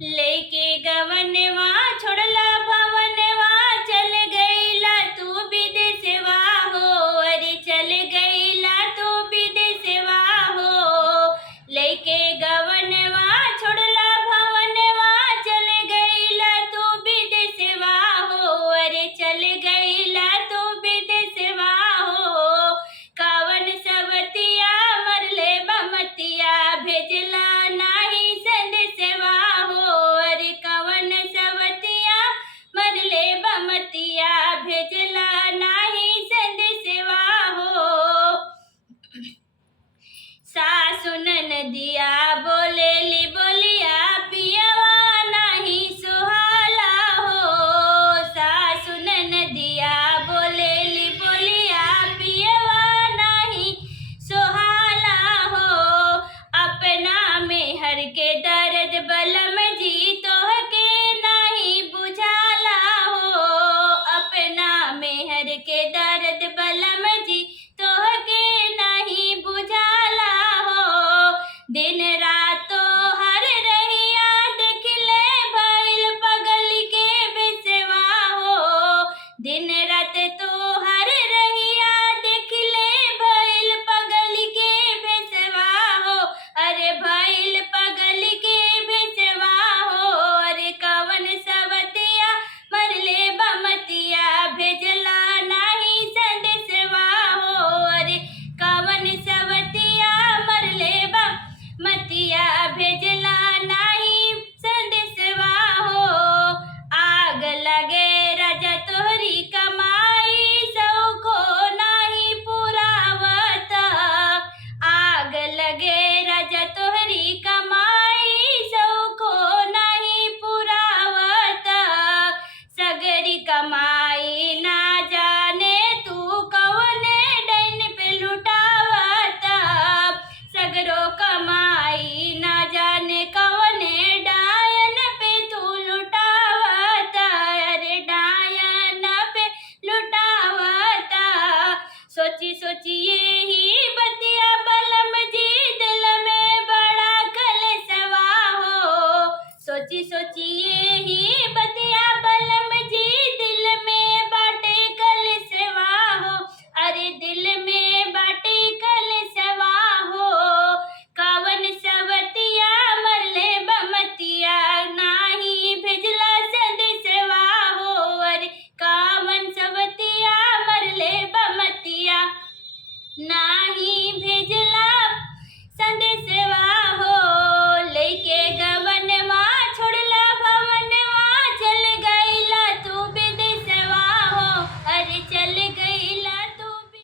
लेके गवनवा छोड़ला भवनवा चल गईला तू विदेशवा हो। अरे चल गईला तू विदेशवा हो। लेके गवनवा छोड़ला भवनवा चल गईला तू विदेशवा हो। अरे चल गईला तू विदेशवा हो। कावन सवतिया मरले बमतिया भेजला नाही संदेशवा हो। अरे कवन सवतिया मरले बमतिया भेजला नाही संदेशवा हो। सासु ननदिया बोलेली बोलिया पियवा नाही सुहाला हो। सासु ननदिया बोलेली बोलिया पियवा नहीं सुहाला हो। अपना मेहर के दर्द बलम जी तोहके नहीं बुझाला हो। अपना मेहर के दर्द बलम जी तोहके नहीं बुझाला हो। दिन रातो हर रहिया देखले भइल पगल के बेसवा हो। दिन रात तो हर रहिया देखले भइल पगल के बेसवा हो। अरे भइल पगल के बेसवा हो। अरे कवन सवतिया मरले बमतिया भेजला नाही संदेशवा हो। अरे कवन सवतिया मरले बमतिया भेजला नाही संदेशवा हो। आग लगे राजा तोहरी कमाई सौखो नाही पुरावत। आग लगे राजा तोहरी कमाई सौखो नहीं पुरावत। सगरी कमाई ना जाने तू कवने डैन पे लुटावत। सगरो कमाई ना जाने कवने डायन पे तू लुटावत। अरे डायन पे लुटावत। सोची सोची यही बतिया बलम जी दिल में बड़ा कलेसवा हो। सोची सोची